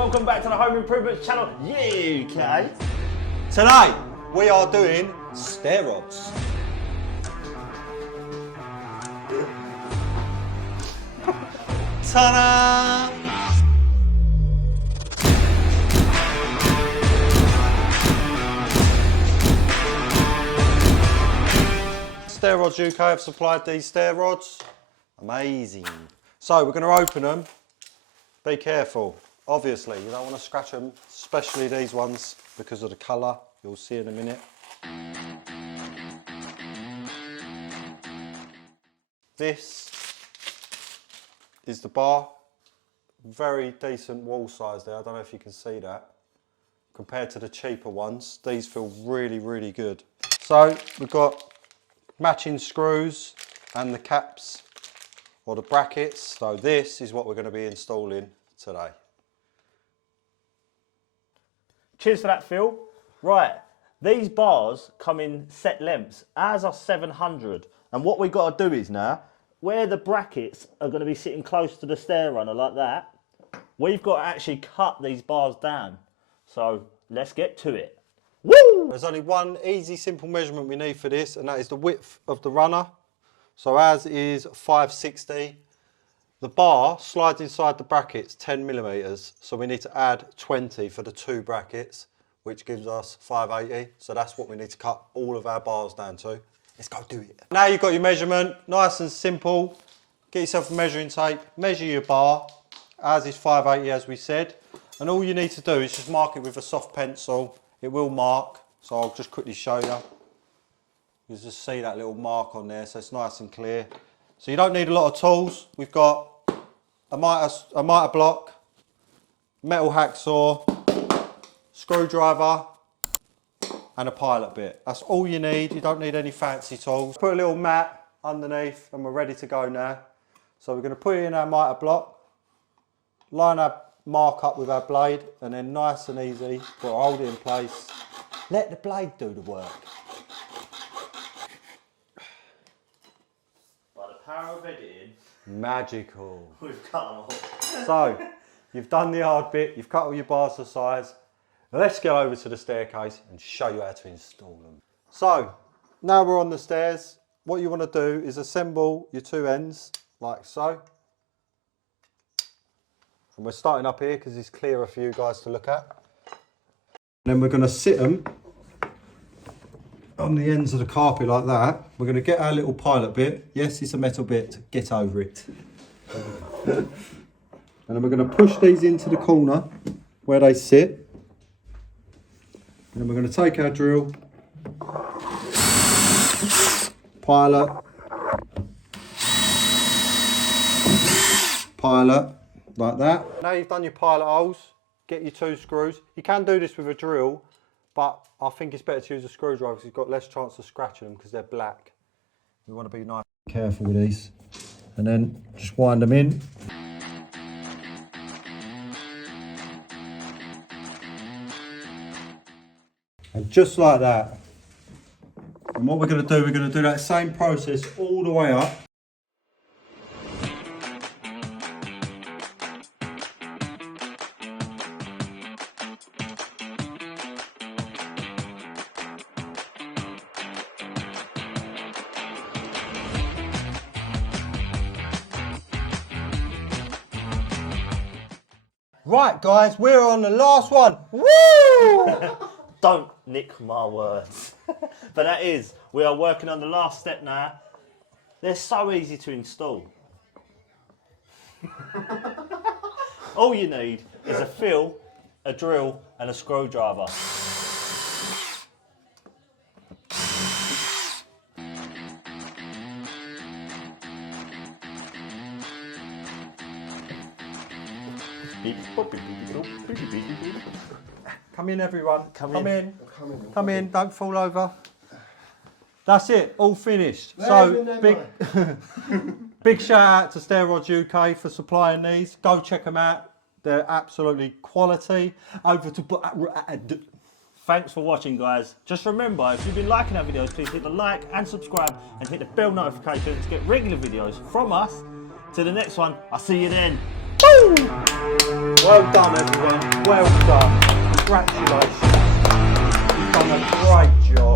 welcome back to the Home Improvements channel, UK. Today, we are doing stair rods. Ta-da! Stair Rods UK have supplied these stair rods. Amazing. So we're going to open them. Be careful. Obviously, you don't want to scratch them, especially these ones because of the colour. You'll see in a minute. This is the bar. Very decent wall size there. I don't know if you can see that. Compared to the cheaper ones, these feel really, really good. So we've got matching screws and the caps or the brackets. So this is what we're going to be installing today. Cheers for that, Phil. Right, these bars come in set lengths. Ours are 700. And what we've got to do is now, where the brackets are going to be sitting close to the stair runner like that, we've got to actually cut these bars down. So let's get to it. Woo! There's only one easy, simple measurement we need for this, and that is the width of the runner. So ours is 560. The bar slides inside the brackets 10 millimeters, so we need to add 20 for the two brackets, which gives us 580. So that's what we need to cut all of our bars down to. Let's go do it. Now you've got your measurement, nice and simple. Get yourself a measuring tape, measure your bar. Ours is 580 as we said. And all you need to do is just mark it with a soft pencil. It will mark, so I'll just quickly show you. You just see that little mark on there, so it's nice and clear. So you don't need a lot of tools. We've got a mitre block, metal hacksaw, screwdriver, and a pilot bit. That's all you need. You don't need any fancy tools. Put a little mat underneath and we're ready to go now. So we're going to put it in our mitre block, line our mark up with our blade, and then nice and easy, we'll hold it in place. Let the blade do the work. By the power of editing, Magical. we've cut them all. So, you've done the hard bit, you've cut all your bars to size. Let's get over to the staircase and show you how to install them. So, now we're on the stairs. What you want to do is assemble your two ends, like so. And we're starting up here because it's clearer for you guys to look at. And then we're going to sit them on the ends of the carpet like that. We're going to get our little pilot bit. Yes, it's a metal bit. Get over it. And then we're going to push these into the corner where they sit. And then we're going to take our drill, pilot, like that. Now you've done your pilot holes, get your two screws. You can do this with a drill, but I think it's better to use a screwdriver because you've got less chance of scratching them because they're black. You want to be nice and careful with these. And then just wind them in. And just like that. And what we're going to do, we're going to do that same process all the way up. Right guys, we're on the last one. Woo! Don't nick my words. But that is, we are working on the last step now. They're so easy to install. All you need is a fill, a drill, and a screwdriver. Come in everyone, come in, don't fall over. That's it, all finished. So big shout out to Stair Rods UK for supplying these. Go check them out, they're absolutely quality. Over to... Thanks for watching guys. Just remember, if you've been liking our videos, please hit the like and subscribe and hit the bell notification to get regular videos from us. To the next one, I'll see you then. Woo! Well done, everyone. Well done. Congratulations. You've done a great job.